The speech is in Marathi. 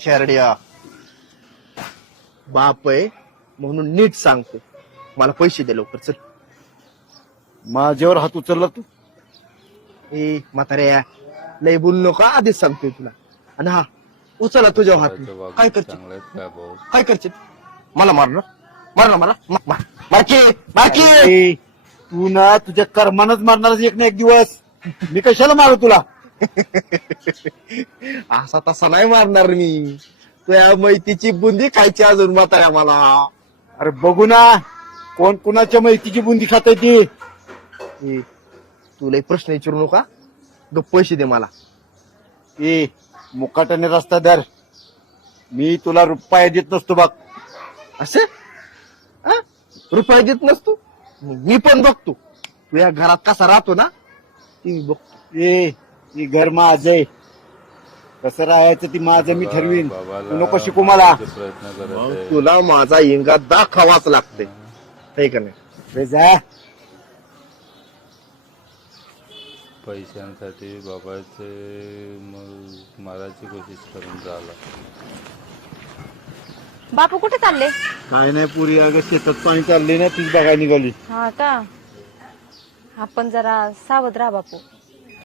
छेरड्या बाप आहे म्हणून नीट सांगतो, मला पैसे दे लवकर चल. माझ्यावर हात उचलला तू. म्हाताऱ्या लय बोलू नका, आधीच सांगतोय तुला. आणि हा उचला तुझ्यावर हात. काय करशील, काय करशील? मला मारणार, मारणार मला मारकी. तू ना तुझ्या कर्मानच मारणार एक ना एक दिवस. मी कशाला मारू तुला? असा तसा नाही मारणार मी. तुझ्या मैतीची बुंदी खायची अजून म्हाताऱ्या मला. अरे बघू ना कोण कुणाच्या माहितीची बुंदी खाताय ती. तुला प्रश्न विचारू नका, गप्प पैसे दे मला. मुकाटाने रस्ता धर. मी तुला रुपया देत नसतो बघ. असं रुपये देत नसतो? मी पण बघतो तुझ्या घरात कसा राहतो ना, ती मी बघतो. हे घर माझं आहे, कसं राहायचं ती माझं मी ठरवीन. तू नको शिकू मला. तुला माझा इंगा दाखवाच लागते, हे का नाही? जा. पैशांसाठी बाबाचे मग मारायची कोशिश करून झाला. बापू कुठे चालले? काय नाही पुरी, अगं शेतात पाणी चालले ना, तीच बघायला निघाली. हा का? आपण जरा सावध राहा बापू.